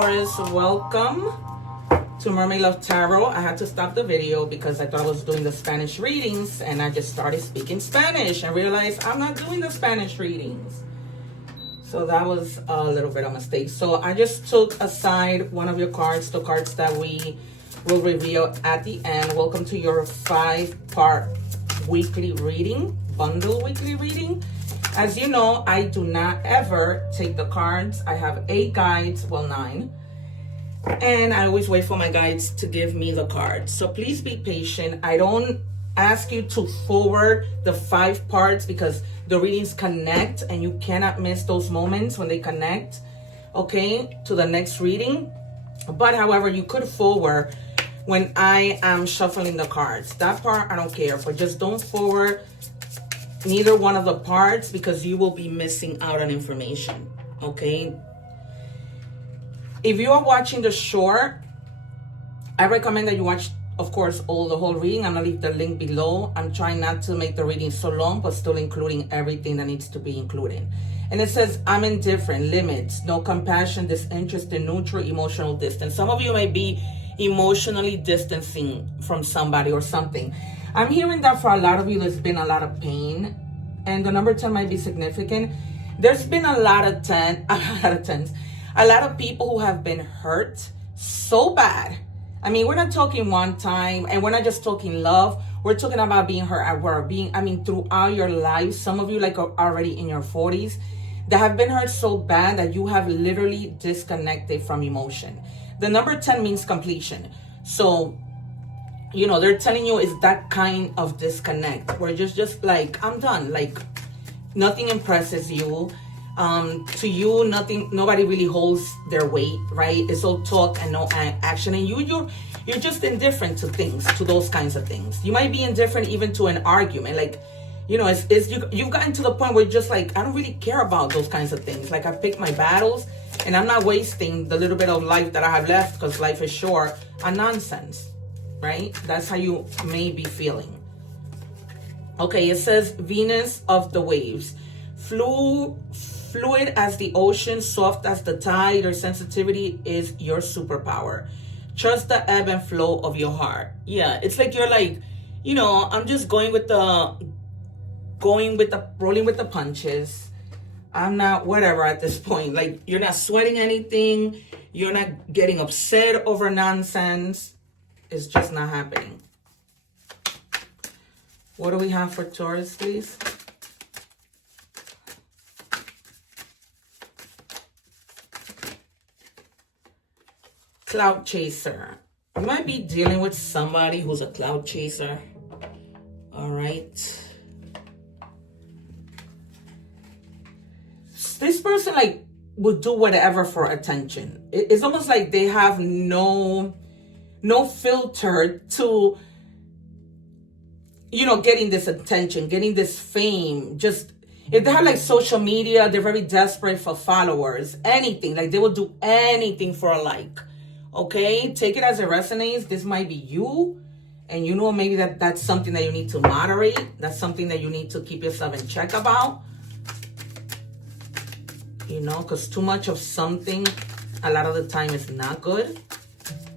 Taurus, welcome to Mermaid Love Tarot. I had to stop the video because I thought I was doing the Spanish readings and I just started speaking Spanish and realized I'm not doing the Spanish readings. So that was a little bit of a mistake. So I just took aside one of your cards, the cards that we will reveal at the end. Welcome to your 5-part weekly reading, bundle weekly reading. As you know, I do not ever take the cards. I have 8 guides, well 9. And I always wait for my guides to give me the cards. So please be patient. I don't ask you to forward the 5 parts because the readings connect and you cannot miss those moments when they connect, okay, to the next reading. But however, you could forward when I am shuffling the cards. That part I don't care for. Just don't forward neither one of the parts because you will be missing out on information, okay? If you are watching the short, I recommend that you watch, of course, the whole reading. I'm gonna leave the link below. I'm trying not to make the reading so long, but still including everything that needs to be included. And it says, I'm indifferent, limits, no compassion, disinterested, neutral, emotional distance. Some of you may be emotionally distancing from somebody or something. I'm hearing that for a lot of you, there's been a lot of pain, and the number 10 might be significant. There's been a lot of people who have been hurt so bad. I mean, we're not talking one time, and we're not just talking love. We're talking about being hurt at work, throughout your life. Some of you like are already in your 40s that have been hurt so bad that you have literally disconnected from emotion. The number 10 means completion. So, you know, they're telling you it's that kind of disconnect where just like, I'm done. Like, nothing impresses you. To you, nobody really holds their weight, right? It's all talk and no action. And you're just indifferent to things, to those kinds of things. You might be indifferent even to an argument. Like, you know, you've gotten to the point where you're just like, I don't really care about those kinds of things. Like, I pick my battles and I'm not wasting the little bit of life that I have left because life is short on nonsense, right? That's how you may be feeling. Okay, it says Venus of the waves. Fluid as the ocean, soft as the tide, your sensitivity is your superpower. Trust the ebb and flow of your heart. Yeah, it's like you're like, you know, I'm just rolling with the punches. I'm not whatever at this point. Like, you're not sweating anything. You're not getting upset over nonsense. It's just not happening. What do we have for Taurus, please? Cloud chaser. You might be dealing with somebody who's a cloud chaser. All right. This person like would do whatever for attention. It's almost like they have no filter to, you know, getting this attention, getting this fame. Just if they have like social media, they're very desperate for followers, anything. Like, they will do anything for a like. Okay, take it as it resonates. This might be you, and you know, maybe that's something that you need to moderate. That's something that you need to keep yourself in check about. You know, because too much of something a lot of the time is not good.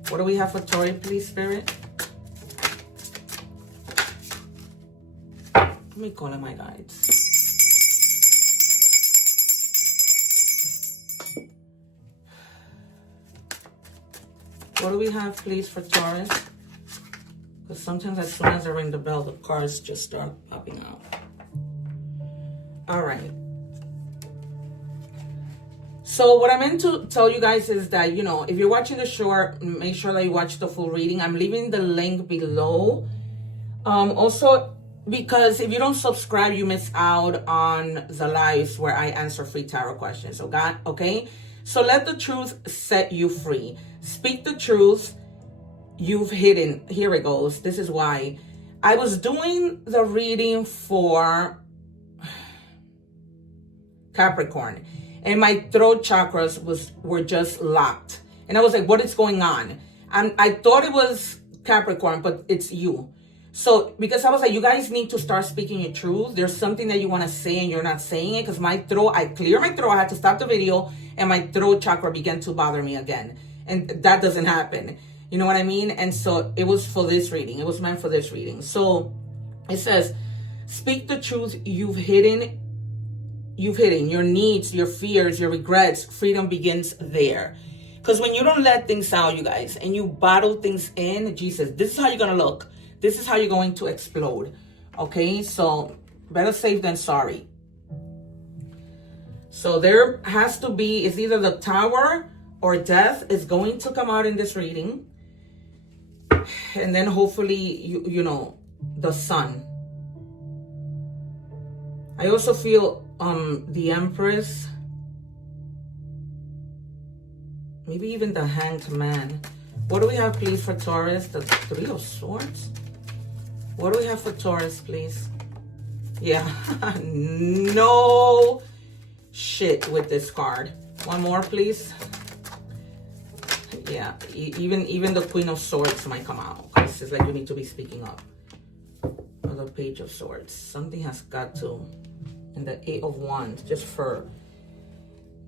What do we have for Taurus, please, Spirit? Let me call in my guides. What do we have, please, for Taurus? Because sometimes as soon as I ring the bell, the cards just start popping out. All right. So what I meant to tell you guys is that, you know, if you're watching the short, make sure that you watch the full reading. I'm leaving the link below. Also, because if you don't subscribe, you miss out on the lives where I answer free tarot questions. Okay? So let the truth set you free. Speak the truth you've hidden. Here it goes. This is why. I was doing the reading for Capricorn, and my throat chakras were just locked. And I was like, what is going on? And I thought it was Capricorn, but it's you. So because I was like, you guys need to start speaking your truth. There's something that you want to say and you're not saying it, because my throat, I cleared my throat. I had to stop the video and my throat chakra began to bother me again. And that doesn't happen. You know what I mean? And so it was for this reading. It was meant for this reading. So it says, speak the truth you've hidden, your needs, your fears, your regrets. Freedom begins there. Because when you don't let things out, you guys, and you bottle things in, Jesus, this is how you're going to look. This is how you're going to explode. Okay? So better safe than sorry. So there has to be, it's either the Tower or Death is going to come out in this reading. And then hopefully, you know, the Sun. I also feel the Empress. Maybe even the Hanged Man. What do we have, please, for Taurus? The Three of Swords? What do we have for Taurus, please? Yeah. No shit with this card. One more, please. Yeah. Even the Queen of Swords might come out. This is like you need to be speaking up. Or the Page of Swords. Something has got to. And the Eight of Wands. Just for...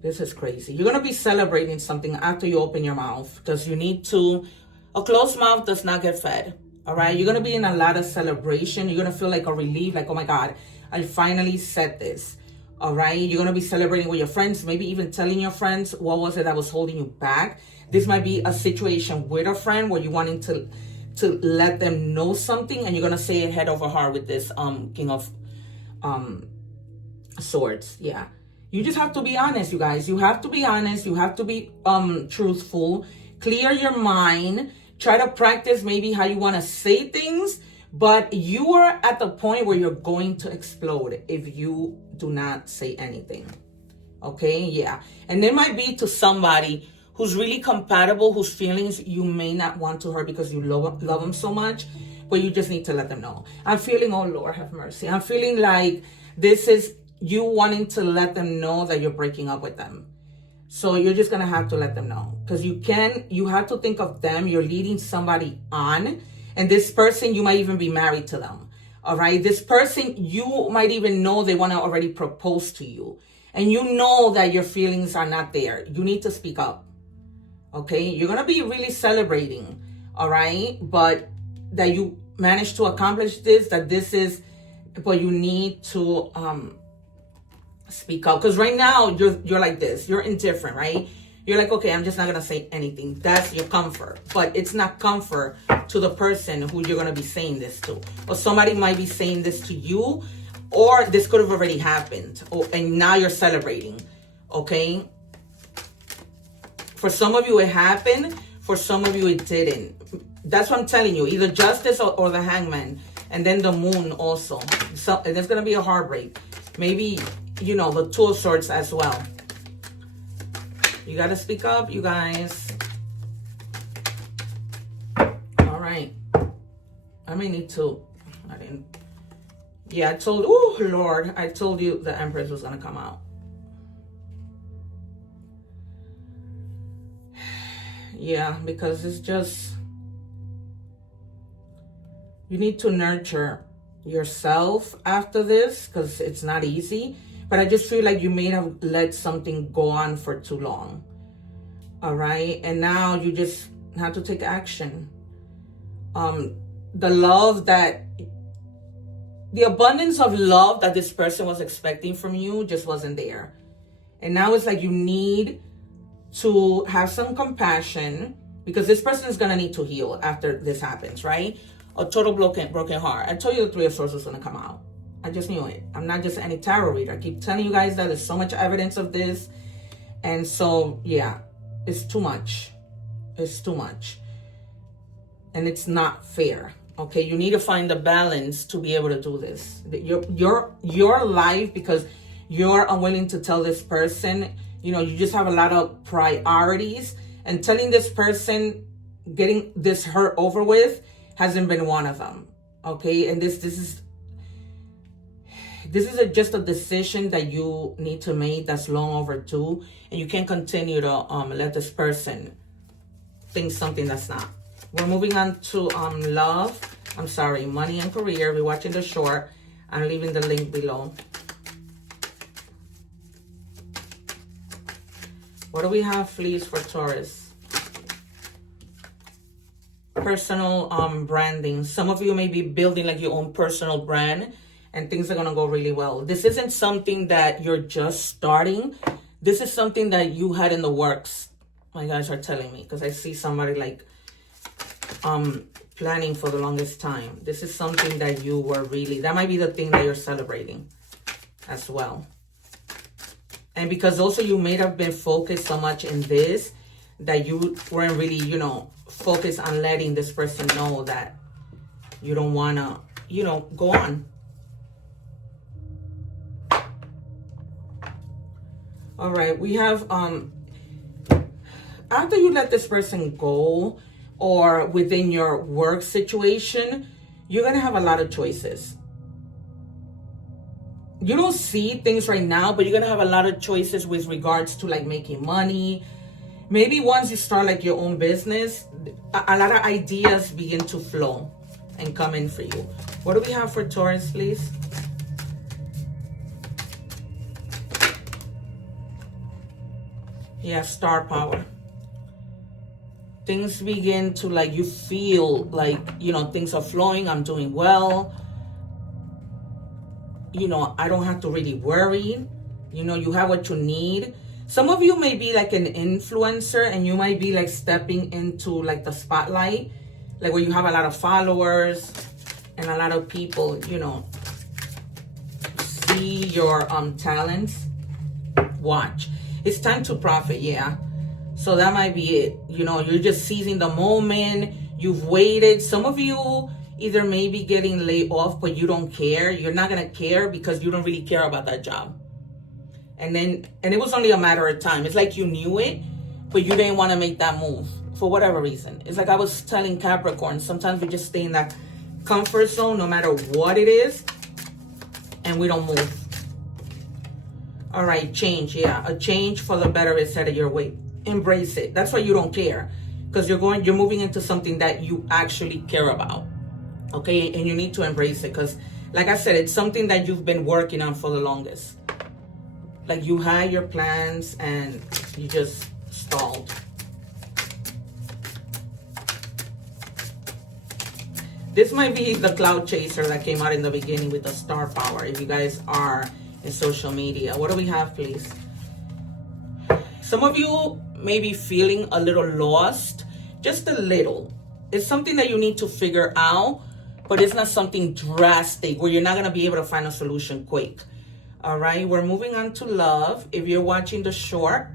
This is crazy. You're going to be celebrating something after you open your mouth. Because you need to... A closed mouth does not get fed. All right? You're going to be in a lot of celebration. You're going to feel like a relief. Like, oh my God, I finally said this. All right? You're going to be celebrating with your friends. Maybe even telling your friends what was it that was holding you back. This might be a situation with a friend where you're wanting to let them know something. And you're going to say it head over heart with this King of Swords. Yeah. You just have to be honest, you guys. You have to be honest. You have to be truthful. Clear your mind. Try to practice maybe how you want to say things. But you are at the point where you're going to explode if you do not say anything. Okay? Yeah. And it might be to somebody who's really compatible, whose feelings you may not want to hurt because you love them so much. But you just need to let them know. I'm feeling, oh Lord, have mercy. I'm feeling like this is... you wanting to let them know that you're breaking up with them. So you're just going to have to let them know. Because you have to think of them. You're leading somebody on. And this person, you might even be married to them. All right. This person, you might even know they want to already propose to you. And you know that your feelings are not there. You need to speak up. Okay. You're going to be really celebrating. All right. But that you managed to accomplish this, that this is, but you need to, speak up. Because right now you're like this, you're indifferent, right? You're like, okay, I'm just not gonna say anything. That's your comfort, but it's not comfort to the person who you're gonna be saying this to. Or somebody might be saying this to you, or this could have already happened, and now you're celebrating. Okay, for some of you it happened, for some of you it didn't. That's what I'm telling you, either Justice or the Hangman, and then the Moon also. So there's gonna be a heartbreak. Maybe, you know, the Two of Swords as well. You got to speak up, you guys. All right. I may need to... I didn't... Yeah, I told... Oh, Lord. I told you the Empress was going to come out. Yeah, because it's just... You need to nurture yourself after this, because it's not easy. But I just feel like you may have let something go on for too long. All right. And now you just have to take action. The love that, the abundance of love that this person was expecting from you just wasn't there. And now it's like you need to have some compassion, because this person is going to need to heal after this happens, right? A total broken heart. I told you the Three of Swords was going to come out. I just knew it. I'm not just any tarot reader. I keep telling you guys that there's so much evidence of this. And so, yeah, it's too much. It's too much. And it's not fair. Okay, you need to find the balance to be able to do this. Your life, because you're unwilling to tell this person, you know, you just have a lot of priorities. And telling this person, getting this hurt over with, hasn't been one of them. Okay, and this is just a decision that you need to make that's long overdue, and you can't continue to let this person think something that's not. We're moving on to love. I'm sorry, money and career. We're watching the short. I'm leaving the link below. What do we have, please, for Taurus? Personal branding. Some of you may be building like your own personal brand, and things are going to go really well. This isn't something that you're just starting. This is something that you had in the works. My guys are telling me, because I see somebody like planning for the longest time. This is something that you were really, that might be the thing that you're celebrating as well. And because also you may have been focused so much in this that you weren't really, you know, focused on letting this person know that you don't want to, you know, go on. All right, we have, after you let this person go or within your work situation, you're going to have a lot of choices. You don't see things right now, but you're going to have a lot of choices with regards to like making money. Maybe once you start like your own business, a lot of ideas begin to flow and come in for you. What do we have for Taurus, please? Yeah, star power. Things begin to like, you feel like, you know, things are flowing. I'm doing well. You know, I don't have to really worry. You know, you have what you need. Some of you may be like an influencer and you might be like stepping into like the spotlight, like where you have a lot of followers and a lot of people, you know, see your talents. Watch. It's time to profit, yeah. So that might be it. You know, you're just seizing the moment. You've waited. Some of you either maybe getting laid off, but you don't care. You're not going to care because you don't really care about that job. And it was only a matter of time. It's like you knew it, but you didn't want to make that move for whatever reason. It's like I was telling Capricorn, sometimes we just stay in that comfort zone no matter what it is, and we don't move. All right, change, yeah. A change for the better is headed your way. Embrace it. That's why you don't care, because you're moving into something that you actually care about. Okay, and you need to embrace it because, like I said, it's something that you've been working on for the longest. Like you had your plans and you just stalled. This might be the cloud chaser that came out in the beginning with the star power. If you guys are in social media, what do we have, please? Some of you may be feeling a little lost, just a little. It's something that you need to figure out, but it's not something drastic where you're not going to be able to find a solution quick. All right, we're moving on to love. If you're watching the short,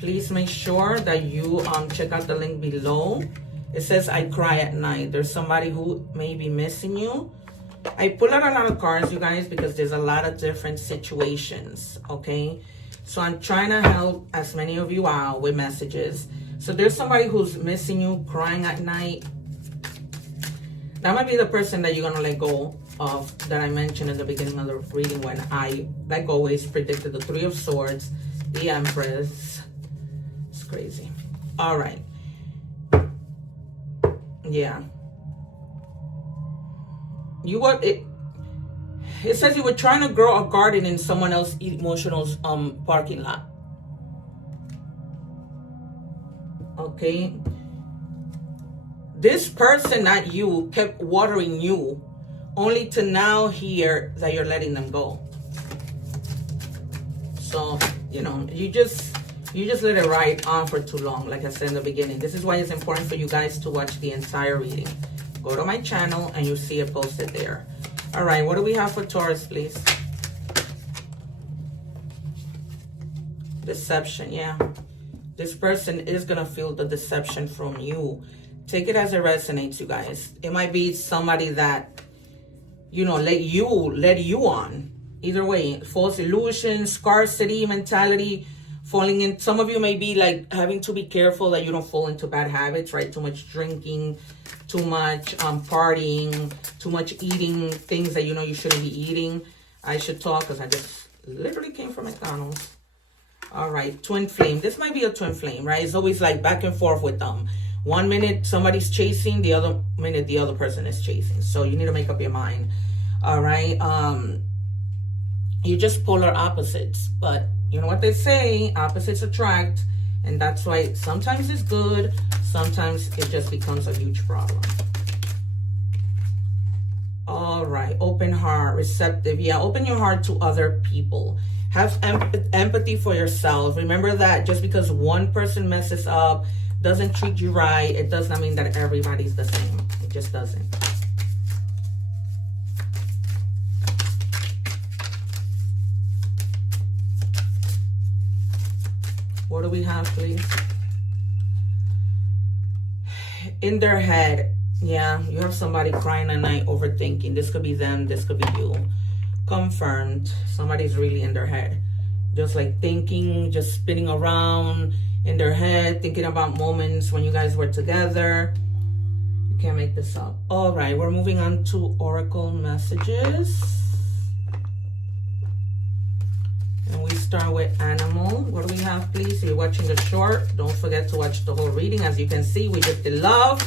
please make sure that you check out the link below. It says, I cry at night. There's somebody who may be missing you. I pull out a lot of cards, you guys, because there's a lot of different situations, okay? So I'm trying to help as many of you out with messages. So there's somebody who's missing you, crying at night. That might be the person that you're going to let go of that I mentioned in the beginning of the reading when I, like always, predicted the Three of Swords, the Empress. It's crazy. All right. Yeah. It says you were trying to grow a garden in someone else's emotional parking lot. Okay. This person, not you, kept watering you only to now hear that you're letting them go. So, you know, you just let it ride on for too long, like I said in the beginning. This is why it's important for you guys to watch the entire reading. Go to my channel and you'll see it posted there. All right, what do we have for Taurus, please? Deception, yeah. This person is going to feel the deception from you. Take it as it resonates, you guys. It might be somebody that, you know, led you on. Either way, false illusion, scarcity mentality, falling in. Some of you may be like having to be careful that you don't fall into bad habits, right? Too much drinking, too much partying, too much eating things that you know you shouldn't be eating. I should talk because I just literally came from McDonald's. All right, twin flame. This might be a twin flame, right? It's always like back and forth with them. 1 minute somebody's chasing, the other minute the other person is chasing. So you need to make up your mind. All right. You're just polar opposites, but you know what they say, opposites attract. And that's why sometimes it's good, sometimes it just becomes a huge problem. All right, open heart, receptive. Yeah, open your heart to other people. Have empathy for yourself. Remember that just because one person messes up, doesn't treat you right, it does not mean that everybody's the same. It just doesn't. What do we have, please? In their head. Yeah, you have somebody crying at night, overthinking. This could be them, this could be you. Confirmed. Somebody's really in their head. Just like thinking, just spinning around in their head, thinking about moments when you guys were together. You can't make this up. All right, we're moving on to oracle messages. And we start with animal. What do we have, please? If you're watching the short, don't forget to watch the whole reading. As you can see, we just did love,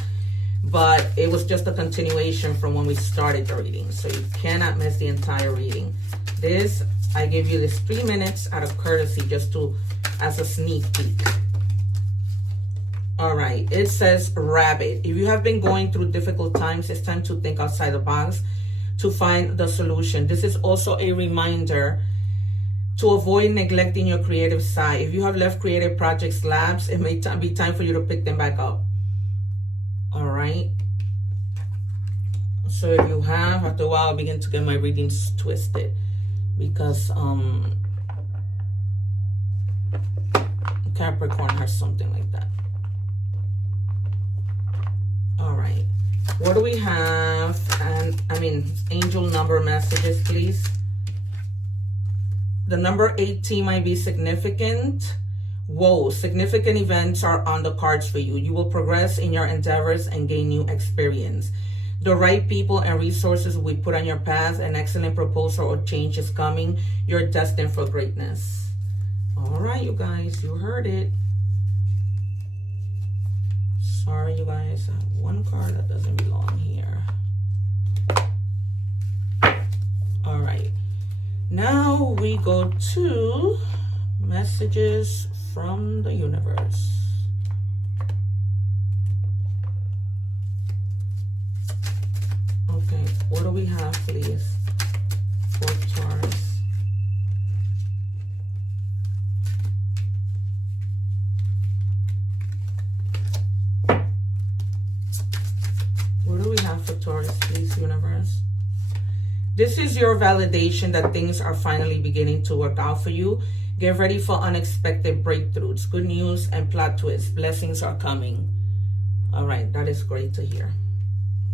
but it was just a continuation from when we started the reading. So you cannot miss the entire reading. This, I give you this 3 minutes out of courtesy, just to, as a sneak peek. All right, it says rabbit. If you have been going through difficult times, it's time to think outside the box to find the solution. This is also a reminder to avoid neglecting your creative side. If you have left creative projects lapse, it may be time for you to pick them back up. All right. So if you have, after a while, I begin to get my readings twisted because Capricorn has something like that. All right. What do we have? And angel number messages, please. The number 18 might be significant. Whoa, significant events are on the cards for you. You will progress in your endeavors and gain new experience. The right people and resources will be put on your path. An excellent proposal or change is coming. You're destined for greatness. All right, you guys, you heard it. Sorry, you guys, I have one card that doesn't belong here. All right. Now we go to messages from the universe. Okay, what do we have, please, for Taurus? What do we have for Taurus, please, universe? This is your validation that things are finally beginning to work out for you. Get ready for unexpected breakthroughs, good news, and plot twists. Blessings are coming. All right, that is great to hear.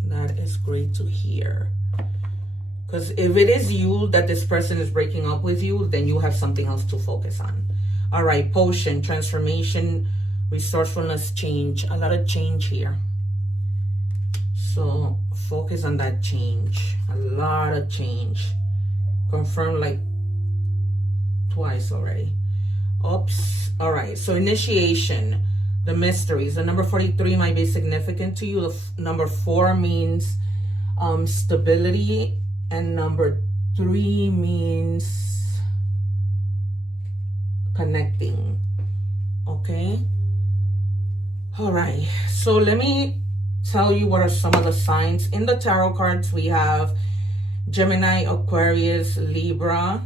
That is great to hear. Because if it is you that this person is breaking up with you, then you have something else to focus on. All right, potion, transformation, resourcefulness, change. A lot of change here. So focus on that change. A lot of change. Confirm like twice already. Oops. All right. So initiation, the mysteries. The number 43 might be significant to you. The number 4 means stability, and number 3 means connecting. Okay. All right. So let me tell you what are some of the signs. In the tarot cards, we have Gemini, Aquarius, Libra,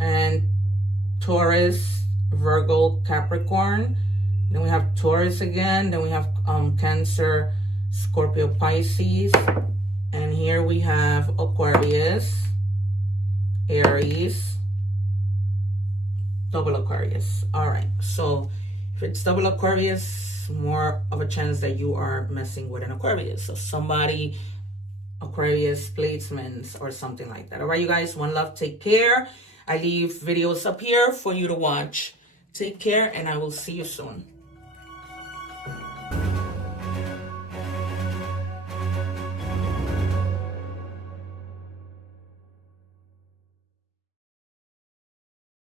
and Taurus, Virgo, Capricorn. Then we have Taurus again. Then we have Cancer, Scorpio, Pisces. And here we have Aquarius, Aries, double Aquarius. All right. So if it's double Aquarius, more of a chance that you are messing with an Aquarius. So somebody, Aquarius placements or something like that. All right, you guys, one love, take care. I leave videos up here for you to watch. Take care, and I will see you soon.